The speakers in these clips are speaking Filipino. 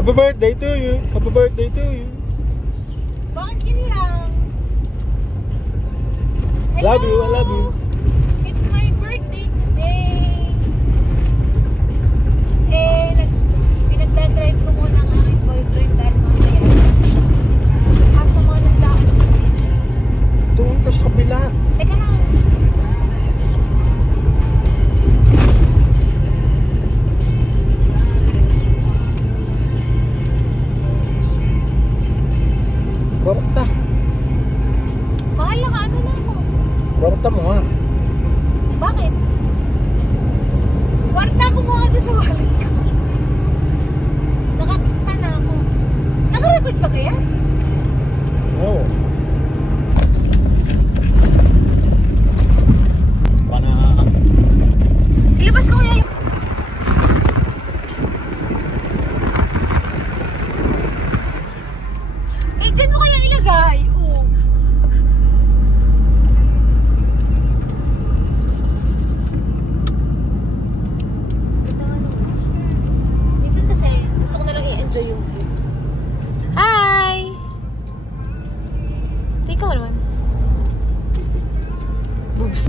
Happy birthday to you. Happy birthday to you. Bakit kinilang? Love you, I love you. It's my birthday today. Pinagdadrive ko muna ang aking boyfriend dahil mamaya. Asa mo nagdaan? Doon ka sa kabila. Teka lang. Kwarta. Bahala ka, ano na ako? Kwarta mo ha. Bakit? Kwarta ko mo ako sa wallet ko. Nakakita na ako. Naka-record ba kaya? Oo. Ilabas ko kaya yung... Eh, dyan mo kaya ilagay? Oo. Minsan kasi, gusto ko na lang i-enjoy yung view. Hi! Teka mo naman. Boobs.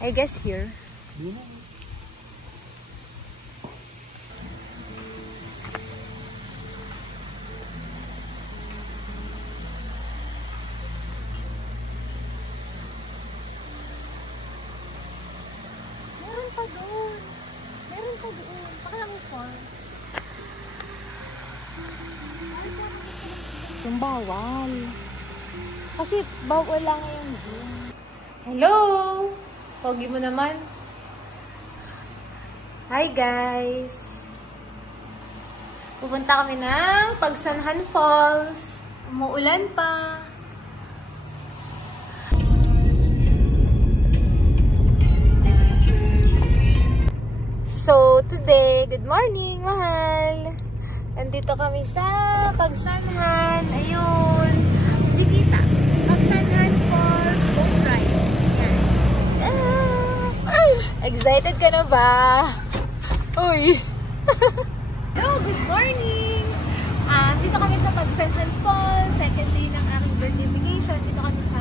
I guess here. Meron pa doon. Meron pa doon. Pakilamang falls. Yung bawal. Kasi bawal lang yung zoom. Hello! Pogi mo naman. Hi guys! Pupunta kami ng Pagsanhan Falls. Umuulan pa. So today, good morning mahal! Nandito kami sa Pagsanhan. Ayun. Hindi kita. Pagsanhan Falls. Boat ride. Excited ka na ba? Uy! Hello, good morning! Dito kami sa Pagsanhan Falls. Second day ng aking birthday vacation. Dito kami sa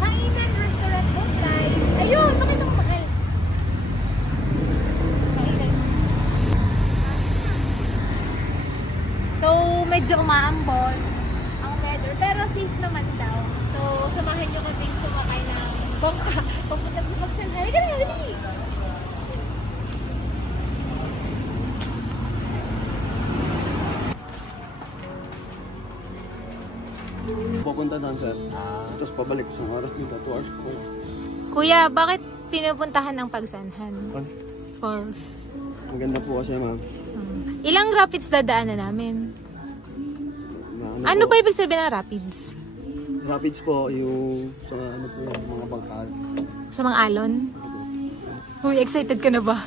Kainan Restaurant Boat Ride. Ayun! Bakit ang mahal? Kainan. So, medyo umaambon ang weather. Pero safe naman daw. So, samahan nyo kaming sumakay ng bangka. Papunta sa Pagsanhan. Halika na, halika na! Pupunta doon, sir. Tapos pabalik. Isang oras dito. 2 hours po. Kuya, bakit pinupuntahan ng Pagsanhan Ano? Falls? Maganda po kasi, ma'am. Ilang rapids dadaanan namin? Ano ba ibig sabihin ng rapids? Rapids po, yung sa ano po, yung mga bangkal. Sa mga alon? Uy, excited ka na ba?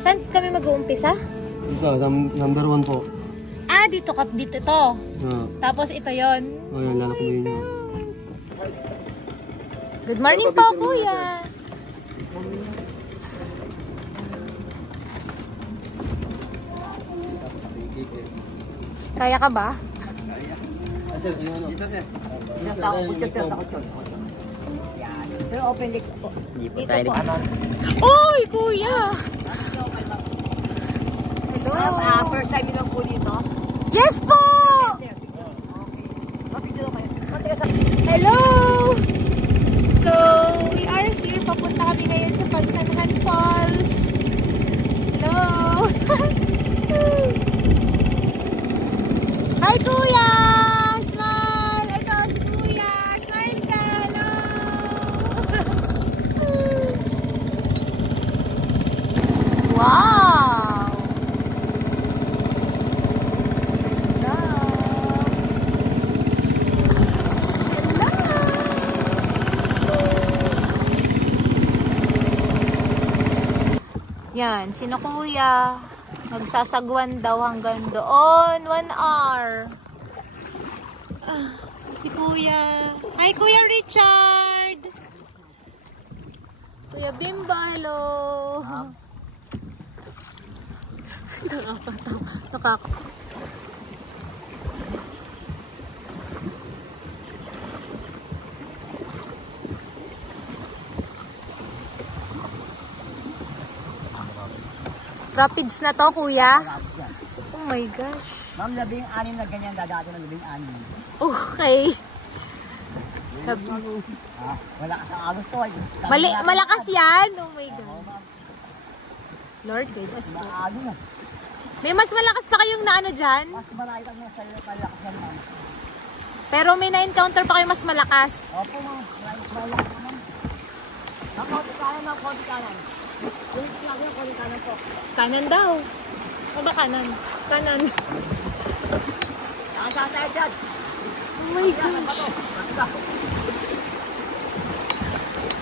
Saan kami mag-uumpisa? Ito, number 1 po. Ah, dito to. Tapos ito yon. O yan, lalakbayin nyo. Good morning po, kuya. Kaya ka ba? Sir, ano? Dito, sir. Sa kutsyon. Yan. Sir, open legs po. Hindi po tayo Uy, kuya! Hello! First time nyo lang po dito? Yes po! Hello! So, we are here. Papunta kami ngayon sa Pagsanhan Falls. Hello! Hi, kuya! Smile! Ito, si kuya! Smile ka! Hello! Wow! Yan, sino kuya? Magsasagwan daw hanggang doon. 1 hour. Si kuya. Hi, Kuya Richard! Kuya Bimba, hello! Nakaka. Rapids na to, kuya? Oh my gosh. Ma'am, 16 na ganyan, dadaan ng 16. Okay. Wala ka sa alos to. Malakas yan? Oh my God. Lord, guide us po. May mas malakas pa kayong na ano dyan? Mas marami kang nasa malakas yan, ma'am. Pero may na-encounter pa kayo mas malakas. Opo, ma'am. Mas malakas naman. Ang konti kanan, ma'am. Konti kanan. Konti kanan po. Kanan daw. O ba kanan? Kanan. Nakasaan tayo dyan. Oh my gosh.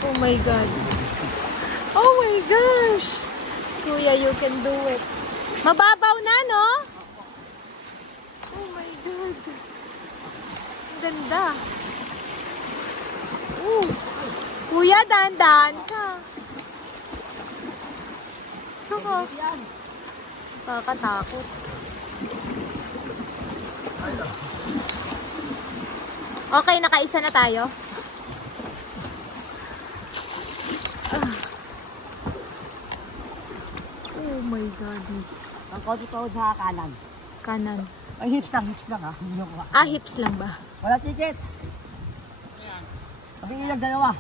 Oh my God. Oh my gosh. Kuya, you can do it. Mababaw na, no? Oh my God. Ang ganda. Kuya, dahan-dahan ka. Kakatakot. Okay, nakaisa na tayo. Oh my God. Ang konti pa sa kanan. Kanan. Ay, hips lang ha. Hips lang ba? Wala ticket. Sabi ilang dalawa.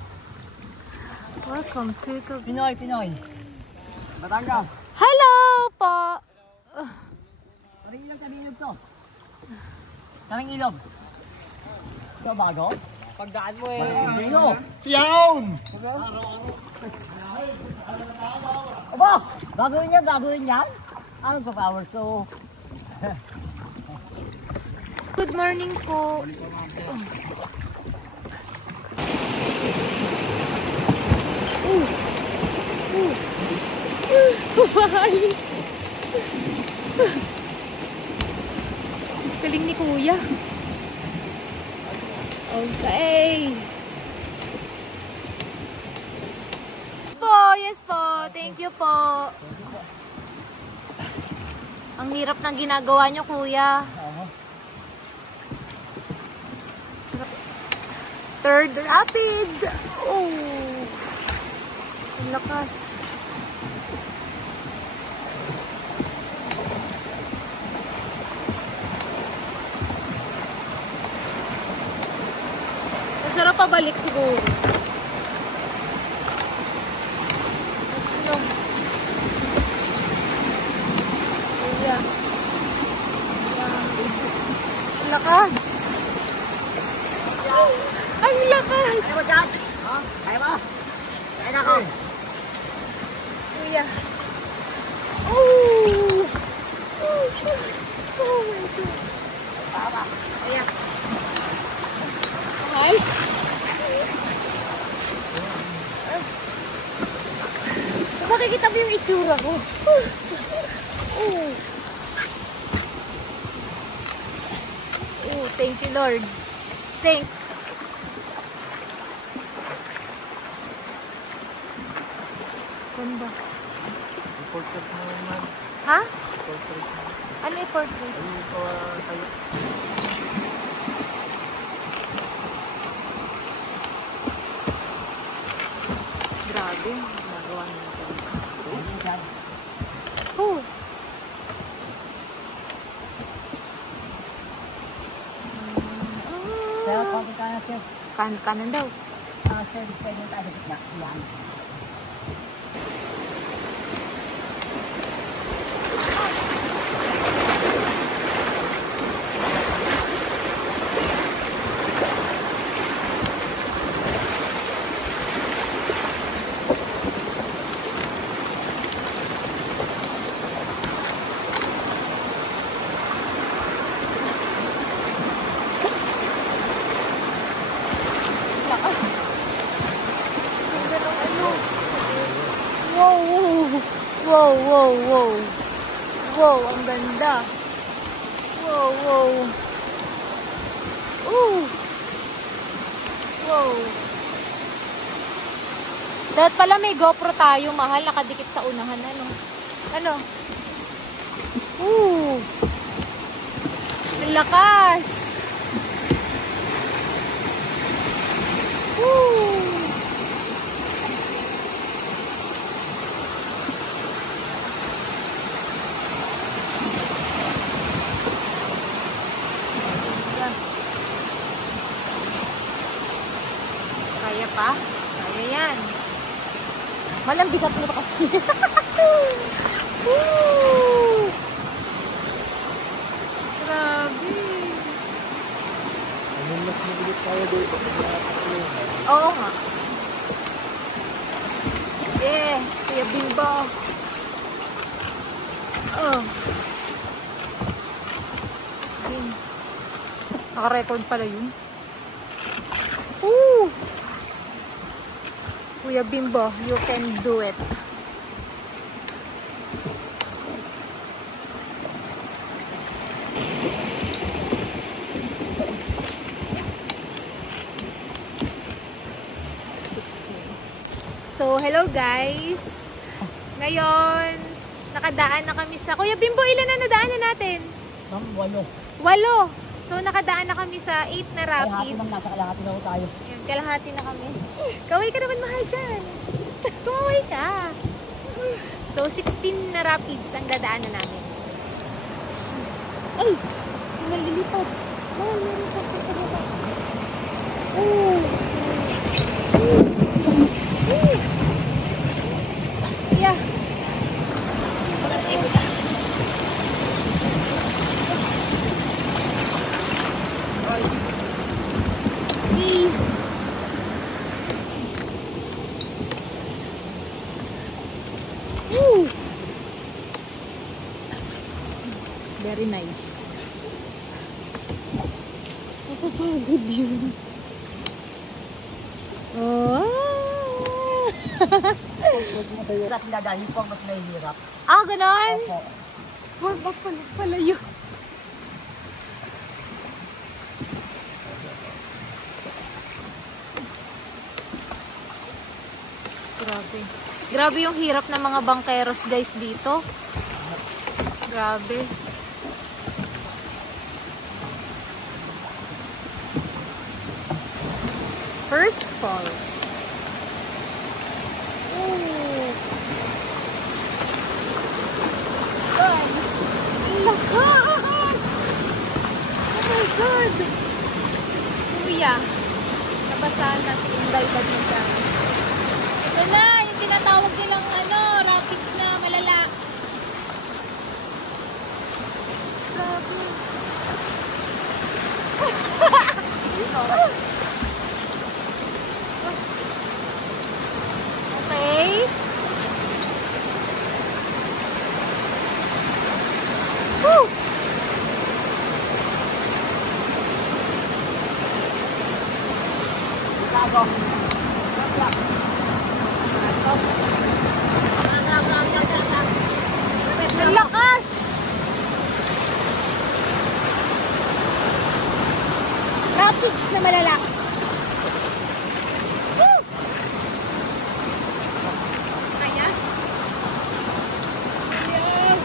Welcome to Pinoy. Batangas. Hello po! Sabi ilang kabilog to. Kaming ilog. Ito bago? Pagdaan mo eh. Ilog. Yawn! Aba! Gagawin yan? Ano pa power? So... Good morning po. Galing ni kuya. Okay. Yes po. Thank you po. Ang hirap ng ginagawa nyo, kuya. Third rapid. Oh. Ang lakas. Masarap pabalik siguro. Kuya. Ang lakas. Ang lakas. Kaya mo dyan? Kaya mo? Kaya na ako. Kuya. Oh! Oh my God. Tama. Kaya. Hi. Makikita mo yung itsura ko. Oh. Oh, thank you, Lord. Ganda. Portrait mo naman. Ha? Portrait mo. Ano yung portrait? Ayun ko tayo. Grabe. Nagawa niya ito. Oh. Pero konti kanan, sir. Kanan daw. Sir, pwede tayo sa gitna. Yan. Lakas. Ang ganun ano. Wow, wow, wow. Wow, ang ganda. Wow, wow. Ooh. Wow. Dapat pala may GoPro tayo, mahal, nakadikit sa unahan. Ano? Ano? Ooh. Ang lakas. Ooh. Kaya pa? Kaya yan. Malang bigat mo kasi. Woo! Grabe. Ano mas mabilis tayo dito? Oo nga. Yes, Kuya Bimbo. Oh. Ayun. Naka-record pala yun. Woo! Kuya Bimbo, you can do it. So, hello guys. Ngayon, nakadaan na kami sa... Kuya Bimbo, ilan na nadaanan natin? Ma'am, 8. 8. So, nakadaan na kami sa 8 na Kalahati rapids. ma'am, nasa kalahati na ho tayo. Ayan, kalahati na kami. Kaway ka naman, mahal dyan. Kaway ka. So, 16 na rapids ang dadaanan namin. Ay! Yung malilipad. Mahal, meron sa baba. Oh! Yeah. Woo! Very nice. Nakapagod yun. Oh! Hirap dahil po ang mas mahihirap. Ah, ganon? Opo. Wag pala yun. Grabe. Grabe yung hirap ng mga bangkeros guys dito. Grabe. First falls. Guys, ang lakas! Oh my God! Kuya, nabasahan na si Inday Badita. Ito na, yung tinatawag nilang rapids na malala. Grabe. Okay. Woo! Chicago. Ang lakas! Rapids na malala. Woo! Kaya? Yes!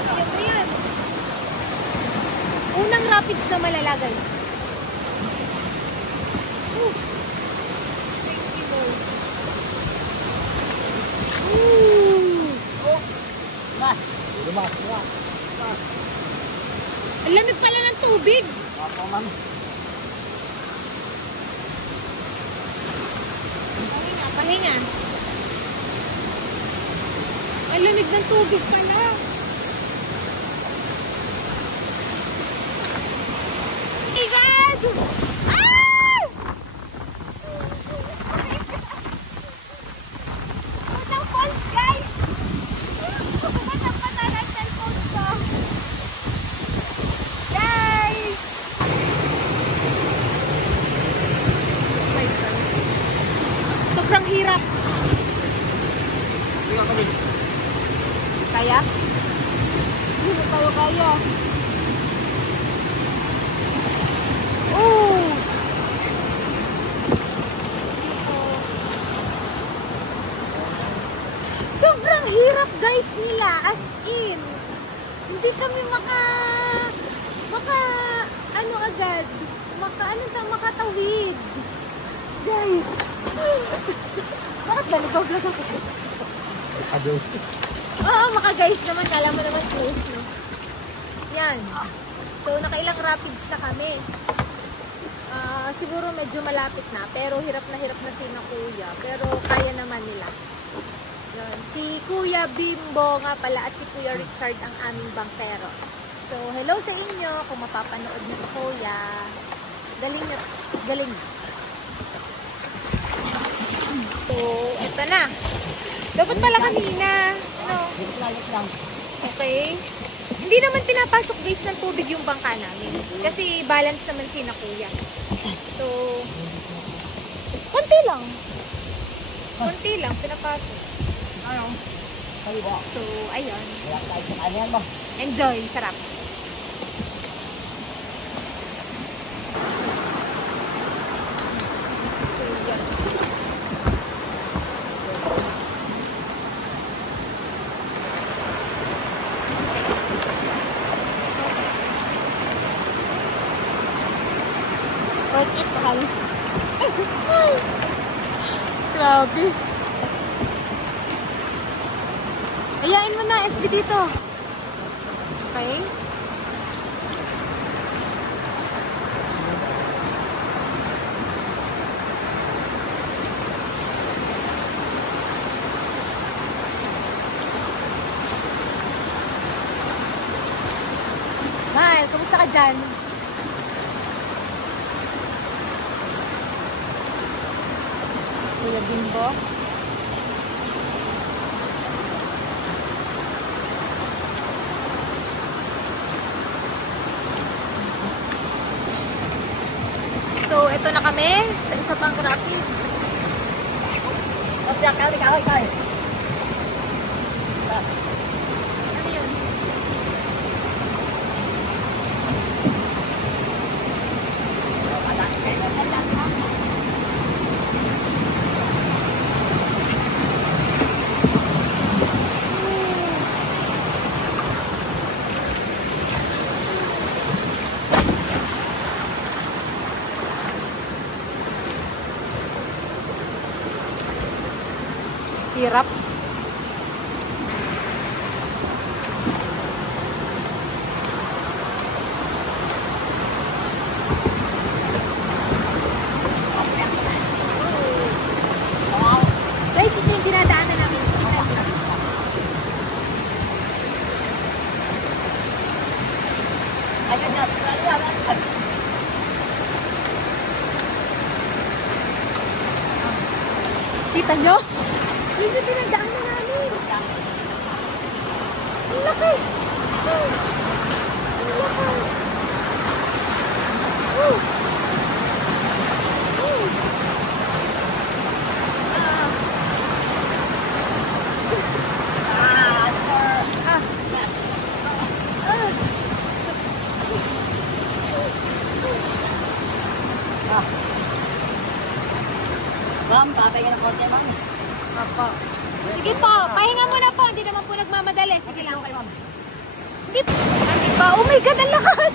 Kaya mo yan. Unang rapids na malala, guys. Woo! Thank you, Lord. Lumas. Ang lamig pala ng tubig. Opo, ma'am. Pahinga, pahinga. Ang lamig ng tubig pala. Igad! Ah! Unang falls, guys! Unang patanan ng falls ko. Guys! Sobrang hirap. Kaya? Hindi na tayo kaya. Oh! Sobrang hirap guys nila, as in. Hindi kami makatawid. Guys. Bakit ba? Nag-vlog ako. Oo, maka-guys naman. Alam mo naman close, no? Yan. So, nakailang rapids na kami. Siguro medyo malapit na. Pero hirap na sina kuya. Pero kaya naman nila. Yan. Si Kuya Bimbo nga pala at si Kuya Richard ang aming bangkero. So, hello sa inyo kung mapapanood niyo kuya. Galing nyo. Galing. So, eto na. Dapat pala kanina. No? Okay. Hindi naman pinapasok guys ng tubig yung bangka namin. Kasi balance naman sina kuya. So, konti lang. Konti lang pinapasok. So, ayun. Enjoy. Sarap. Worth it, mahal. Grabe. Ayain mo na, SB dito. Okay? Mahal, kumusta ka dyan? Kuya Bimbo. So, ito na kami sa isa pang rapids. Ano yun? Hirap. Guys, ito yung dinadaanan namin. Kita nyo? Yun yung pinagdaanan namin. Ang laki. Ang laki. Ma'am, papahinga ng konti, ma'am. Opo. Sige po, pahinga muna po. Hindi naman po nagmamadali. Sige lang. Hindi po. Hindi pa. Oh my God, ang lakas!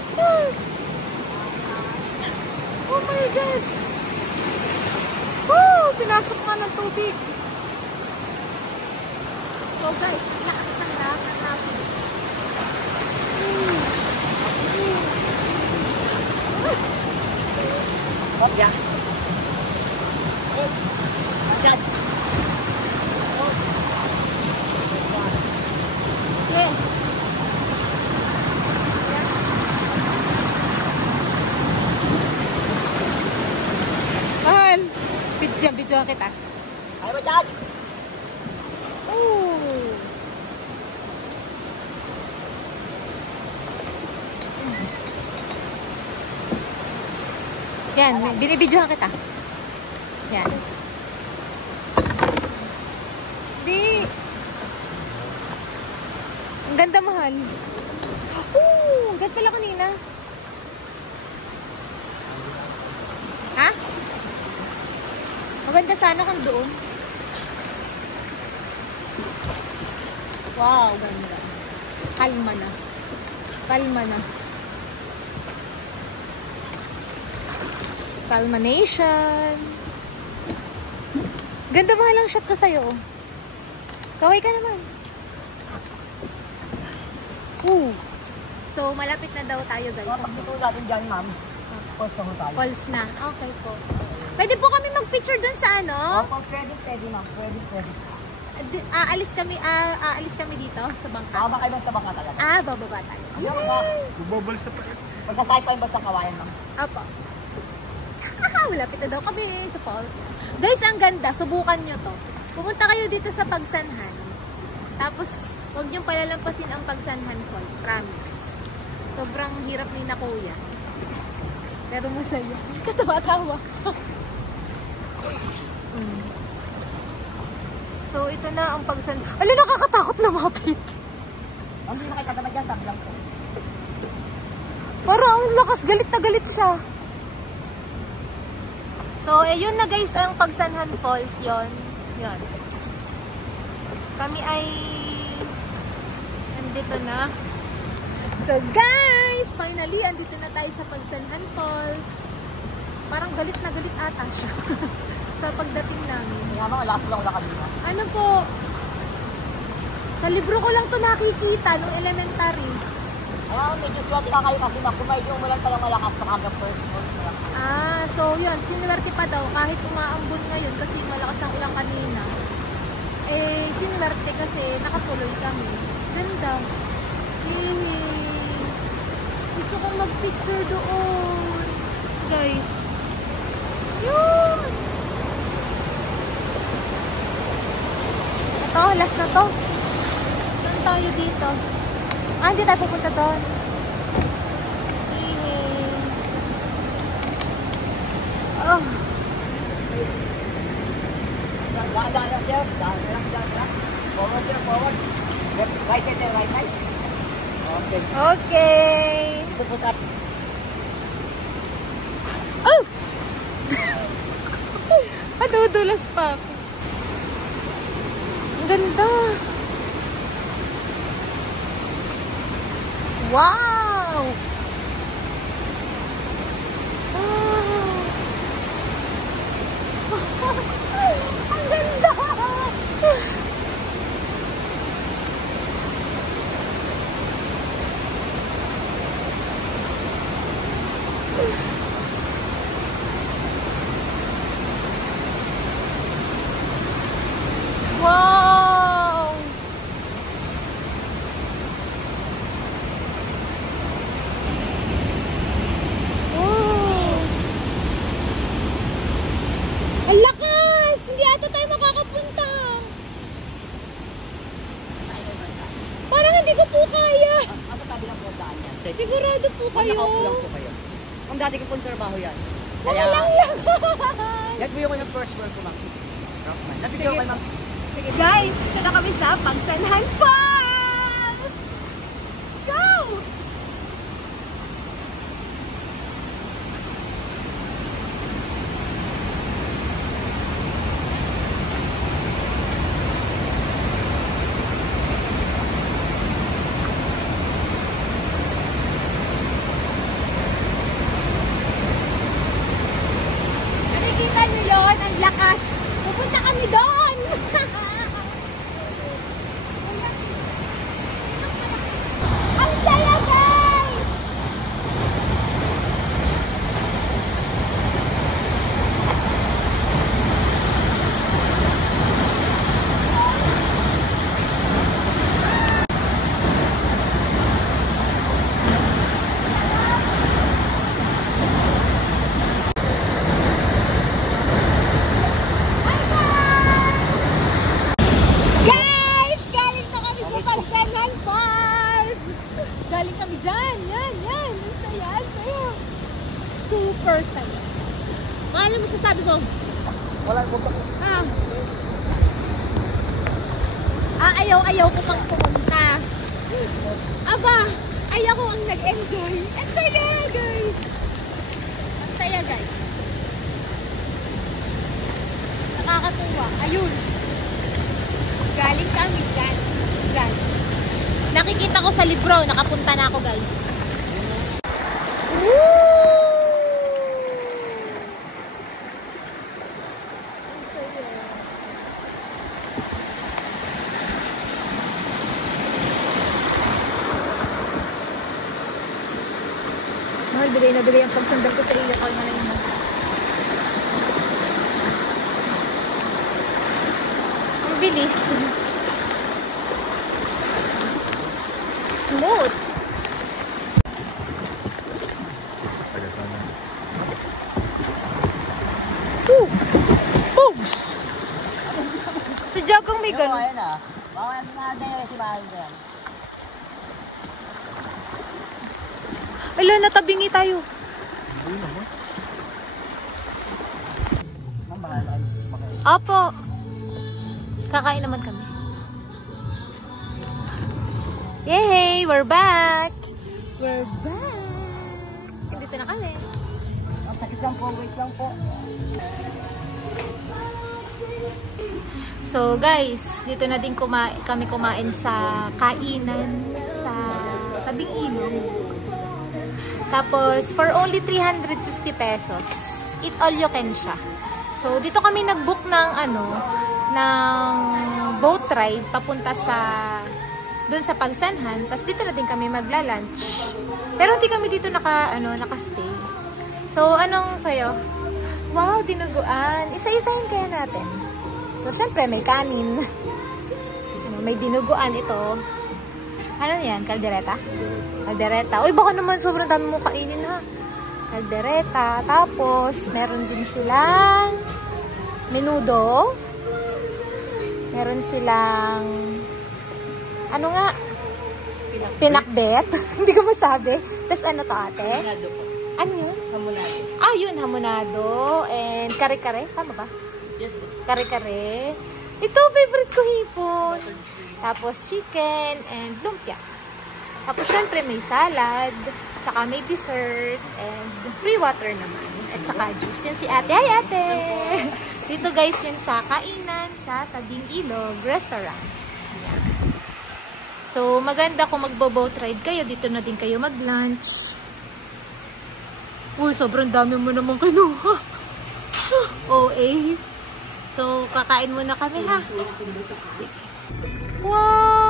Oh my God! Woo! Pinasok nga ng tubig. So guys, lakas ng rapid. Kopya. Agad. Okay. Mahal, video kita. Ayaw mo dyan. Ooh. Yan, binibidyohan kita. Yan. Di. Ganda, mahal. Ooh, ganda pala kanina. Ha? Maganda sana kung doon. Wow, ganda. Kalma na. Kalma na. Kalma Nation. Ganda, mahal ang shot ko sa'yo. Oh. Kaway ka naman. So, malapit na daw tayo, guys. Pagputo natin dyan, ma'am. Pause na tayo. Falls na. Okay po. Pwede po kami mag-picture dun sa ano? Opo, pwede, ma'am. Pwede. Aalis kami dito sa bangka. Baka kayo sa bangka talaga. Bababa tayo. Bububol sa pa. Magkasakay pa yung basta kawayan, ma'am. Apo. Malapit na daw kami sa falls. Guys, ang ganda. Subukan nyo to. Pumunta kayo dito sa Pagsanhan. Tapos, huwag niyong palalampasin ang Pagsanhan Falls. Promise. Sobrang hirap ni na kuya. Pero masaya. Katawa-tawa. So, ito na ang Pagsanhan. Ala, nakakatakot lumapit. Ang hindi nakikadamag dyan, sabi lang po. Parang ang lakas. Galit na galit siya. So, yun na guys ang Pagsanhan Falls. Yun. Kami ay andito na. So guys, finally, andito na tayo sa Pagsanhan Falls. Parang galit na galit ata siya sa pagdating namin. Nga mga last lang wala kanina. Ano po? Sa libro ko lang to nakikita nung elementary. Medyo swerte ka kayo kasi kumain yung umulan palang malakas na hanggang first falls na lang. So yun, sinuwerte pa daw kahit umaambon ngayon kasi malakas ang ulan kanina. Sinuwerte kasi nakatuloy kami. Ganda. Gusto kong mag-picture doon. Guys. Yun! Ito, last na to. Saan tayo dito? Hindi tayo pupunta doon. Oh. Daan, sir. Daan. Forward, sir, forward. Right side, sir, right side. Okay. Dito po tayo. Oh! Madudulas pa ako. Ang ganda. Wow! Ang ganda! Wow! Ang lakas! Hindi ata tayo makakapunta. Parang hindi ko po kaya. Sa tabi lang po ang daan yan. Sigurado po kayo. Nakaupo lang po kayo. Ang dati ko pong trabaho yan. Walang yan. Yan po yung mga first work ko, ma'am. Napigyan ko, ma'am. Sige guys, dito na kami sa Pagsanhan Falls! Let's go! Nakikita niyo yun? Ang lakas! Pupunta kami doon! Ang saya guys! Guys! Galing na kami sa Pagsanhan Falls! Galing kami dyan! Yan! Ang saya! Super saya! Ano masasabi mo? Wala po po. Ayaw ko pang pumunta. Aba, ay ako ang nag-enjoy. Ang saya, guys. Ang saya, guys. Nakakatuwa. Ayun. Galing kami dyan. Galing. Nakikita ko sa libro. Nakapunta na ako, guys. Woo! Ang saya. Mahal, bigay na bigay ang pagsandal ko sa iyo. Kaya na lang mo. Ang bilis. Smooth. Woo! Boom! Sa jagang may ganun. Ayun ah. Baka na si Mahal dyan. Ala, natabingi tayo. Ang Mahal. Opo. Kakain naman kami. Yay! We're back! We're back! Dito na kami. Ang sakit lang po. Wait lang po. So guys, dito na din kami kumain sa kainan sa tabing ilog. Tapos, for only 350 pesos, eat all you can siya. So, dito kami nag-book ng ng boat ride papunta sa doon sa Pagsanhan. Tapos dito na din kami magla-lunch. Pero hindi kami dito naka-stay. So, anong sayo? Wow, dinuguan. Isa-isahin kaya natin. So, syempre may kanin. May dinuguan ito. Ano yan? Kaldereta? Kaldereta. Uy, baka naman sobrang dami mo kainin ha. Kaldereta. Tapos, meron din silang menudo. Meron silang ano nga? Pinakbet. Hindi ko masabi. Tapos ano to ate? Hamonado po. Ano yun? Hamonado. Ah, yun. Hamonado. And kare-kare. Tama ba? Yes po. Kare-kare. Ito, favorite ko hipon. Tapos chicken and lumpia. Tapos syempre may salad, tsaka may dessert, and free water naman. At tsaka juice. Yan si ate. Hi ate! Dito guys yun sa kainan sa Tabing Ilog Restaurant. Yan. So maganda kung magbo-boat ride kayo. Dito na din kayo mag-lunch. Uy, sobrang dami mo naman kinuha. OA. So kakain muna kami ha. Wow!